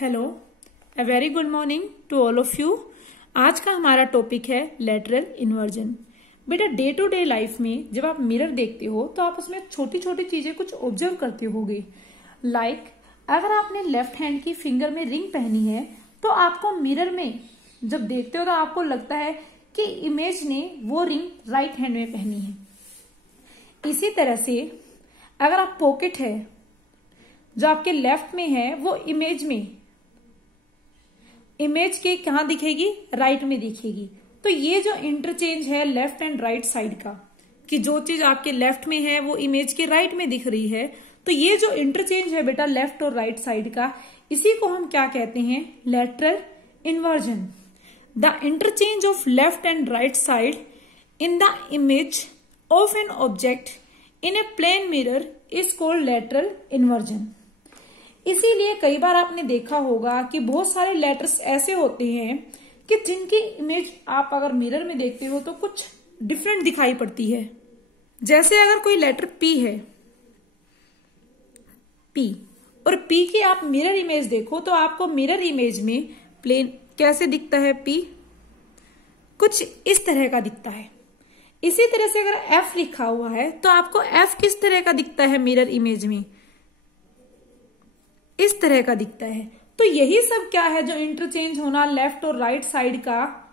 Hello, a very good morning to all of you. आज का हमारा टॉपिक है लेटरल इन्वर्जन। बेटा, डे टू डे लाइफ में जब आप मिरर देखते हो तो आप उसमें छोटी छोटी चीजें कुछ ऑब्जर्व करते होगे। लाइक अगर आपने लेफ्ट हैंड की फिंगर में रिंग पहनी है तो आपको मिरर में जब देखते हो तो आपको लगता है कि इमेज ने वो रिंग राइट हैंड में पहनी है। इसी तरह से अगर आप पॉकेट है जो आपके लेफ्ट में है वो इमेज के कहां दिखेगी, राइट में दिखेगी। तो ये जो इंटरचेंज है लेफ्ट एंड राइट साइड का, कि जो चीज आपके लेफ्ट में है वो इमेज के राइट में दिख रही है, तो ये जो इंटरचेंज है बेटा लेफ्ट और राइट साइड का, इसी को हम क्या कहते हैं, lateral inversion. The interchange of left and right side in the image of an object in a plane mirror is called lateral inversion. इसीलिए कई बार आपने देखा होगा कि बहुत सारे लेटर्स ऐसे होते हैं कि जिनकी इमेज आप अगर मिरर में देखते हो तो कुछ डिफरेंट दिखाई पड़ती है। जैसे अगर कोई लेटर पी है, पी, और पी की आप मिरर इमेज देखो तो आपको मिरर इमेज में प्लेन कैसे दिखता है, पी कुछ इस तरह का दिखता है। इसी तरह से अगर एफ लिखा हुआ है तो आपको एफ किस तरह का दिखता है मिरर इमेज में, इस तरह का दिखता है। तो यही सब क्या है, जो इंटरचेंज होना लेफ्ट और राइट साइड का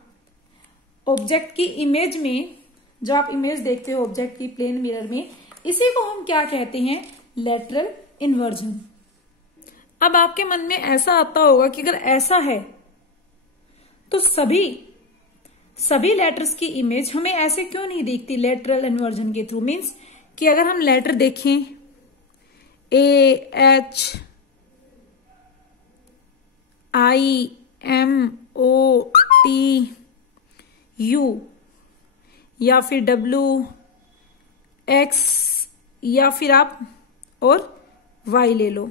ऑब्जेक्ट की इमेज में, जो आप इमेज देखते हो ऑब्जेक्ट की प्लेन मिरर में, इसी को हम क्या कहते हैं, लेटरल इन्वर्जन। अब आपके मन में ऐसा आता होगा कि अगर ऐसा है तो सभी लेटर्स की इमेज हमें ऐसे क्यों नहीं दिखती लेटरल इन्वर्जन के थ्रू। मीन्स कि अगर हम लेटर देखें A, H, I, M, O, T, U, या फिर डब्ल्यू, एक्स, या फिर आप और वाई ले लो,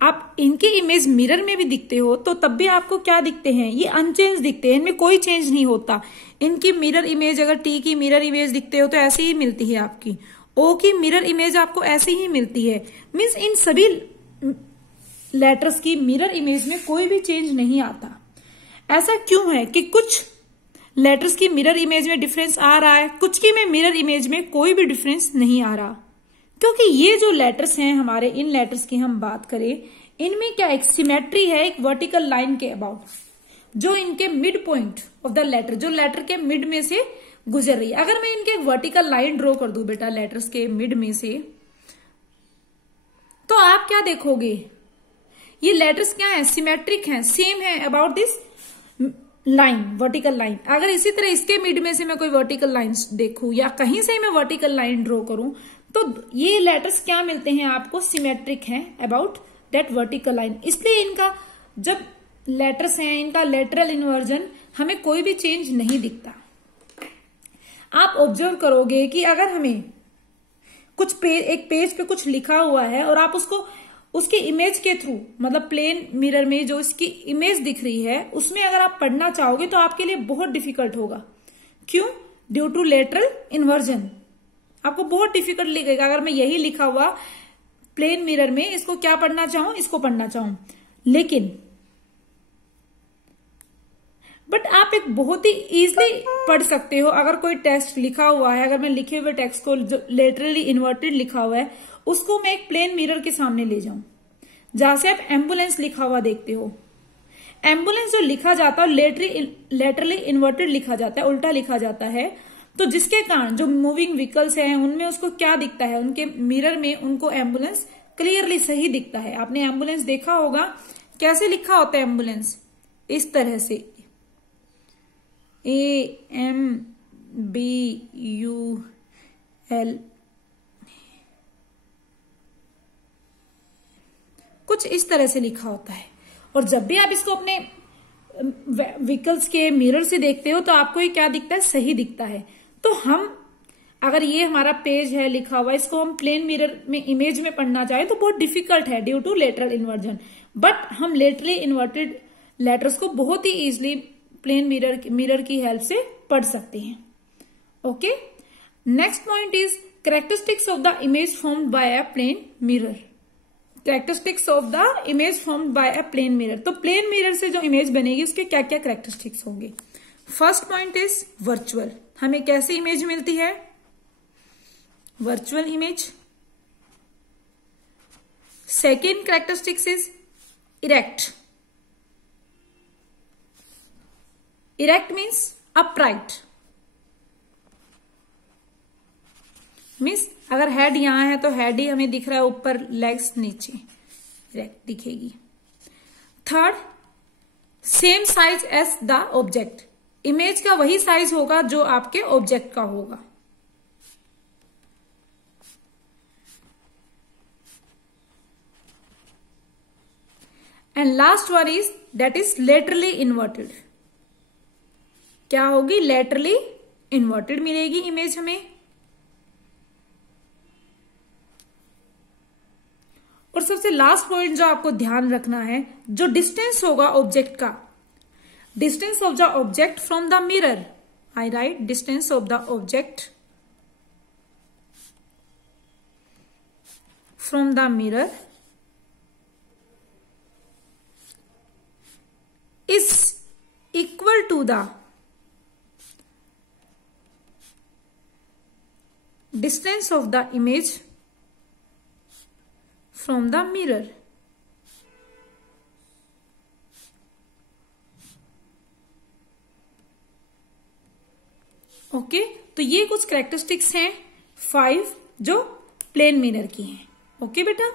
आप इनकी इमेज मिरर में भी दिखते हो तो तब भी आपको क्या दिखते हैं, ये अनचेंज दिखते हैं, इनमें कोई चेंज नहीं होता। इनकी मिरर इमेज, अगर टी की मिरर इमेज दिखते हो तो ऐसी ही मिलती है आपकी, ओ की मिरर इमेज आपको ऐसी ही मिलती है। मीन्स इन सभी लेटर्स की मिरर इमेज में कोई भी चेंज नहीं आता। ऐसा क्यों है कि कुछ लेटर्स की मिरर इमेज में डिफरेंस आ रहा है, कुछ की में मिरर इमेज में कोई भी डिफरेंस नहीं आ रहा? क्योंकि ये जो लेटर्स हैं हमारे, इन लेटर्स की हम बात करें, इनमें क्या एक सिमेट्री है, एक वर्टिकल लाइन के अबाउट, जो इनके mid point of the letter, जो लेटर के मिड में से गुजर रही है। अगर मैं इनके वर्टिकल लाइन ड्रॉ कर दूं बेटा लेटर्स के मिड में से, तो आप क्या देखोगे, ये लेटर्स क्या है, सिमेट्रिक हैं, सेम है about this line, vertical line. अगर इसी तरह इसके मिड में से मैं कोई वर्टिकल लाइन देखूं या कहीं से मैं वर्टिकल लाइन ड्रॉ करूं तो ये लेटर्स क्या मिलते हैं आपको, सिमेट्रिक हैं अबाउट दैट वर्टिकल लाइन। इसलिए इनका जब लेटर्स हैं, इनका लेटरल इन्वर्जन हमें कोई भी चेंज नहीं दिखता। आप ऑब्जर्व करोगे कि अगर हमें कुछ एक पेज पे कुछ लिखा हुआ है और आप उसको उसकी इमेज के थ्रू, मतलब प्लेन मिरर में जो इसकी इमेज दिख रही है उसमें अगर आप पढ़ना चाहोगे तो आपके लिए बहुत डिफिकल्ट होगा। क्यों? ड्यू टू लेटरल इन्वर्जन आपको बहुत डिफिकल्ट लगेगा। अगर मैं यही लिखा हुआ प्लेन मिरर में इसको क्या पढ़ना चाहूं, इसको पढ़ना चाहूं, लेकिन बट आप एक बहुत ही इजीली पढ़ सकते हो। अगर कोई टेक्स्ट लिखा हुआ है, अगर मैं लिखे हुए टेक्स्ट को जो लेटरली इन्वर्टेड लिखा हुआ है उसको मैं एक प्लेन मिरर के सामने ले जाऊं, जहां से आप एम्बुलेंस लिखा हुआ देखते हो, एम्बुलेंस जो लिखा जाता है लेटरली इन्वर्टेड लिखा जाता है, उल्टा लिखा जाता है, तो जिसके कारण जो मूविंग व्हीकल्स हैं उनमें उसको क्या दिखता है, उनके मिरर में उनको एम्बुलेंस क्लियरली सही दिखता है। आपने एम्बुलेंस देखा होगा, कैसे लिखा होता है एम्बुलेंस, इस तरह से AMBUL, कुछ इस तरह से लिखा होता है। और जब भी आप इसको अपने व्हीकल्स के मिरर से देखते हो तो आपको ये क्या दिखता है, सही दिखता है। तो हम अगर ये हमारा पेज है लिखा हुआ, इसको हम प्लेन मिरर में इमेज में पढ़ना चाहें तो बहुत डिफिकल्ट है due to lateral inversion. But हम लेटरली इन्वर्टेड लेटर्स को बहुत ही इजीली प्लेन मिरर की हेल्प से पढ़ सकते हैं। Okay, next point is characteristics of the image formed by a plane mirror. Characteristics of the image formed by a plane mirror. तो प्लेन मिरर से जो इमेज बनेगी उसके क्या क्या कैरेक्टरिस्टिक्स होंगे। First point is virtual. हमें कैसी इमेज मिलती है? Virtual image. Second characteristics is erect. Erect means upright, means अगर हेड यहां है तो हेड ही हमें दिख रहा है ऊपर, लेग्स नीचे, इरेक्ट दिखेगी। Third, same size as the object. Image का वही साइज होगा जो आपके ऑब्जेक्ट का होगा। And last one is that is laterally inverted. क्या होगी? लेटरली इन्वर्टेड मिलेगी इमेज हमें। और सबसे लास्ट पॉइंट जो आपको ध्यान रखना है, जो डिस्टेंस होगा ऑब्जेक्ट का, distance of the object from the mirror, I write distance of the object from the mirror is equal to the distance of the image from the mirror। Okay, तो ये कुछ कैरेक्टरिस्टिक्स हैं 5 जो plane mirror की हैं। Okay बेटा।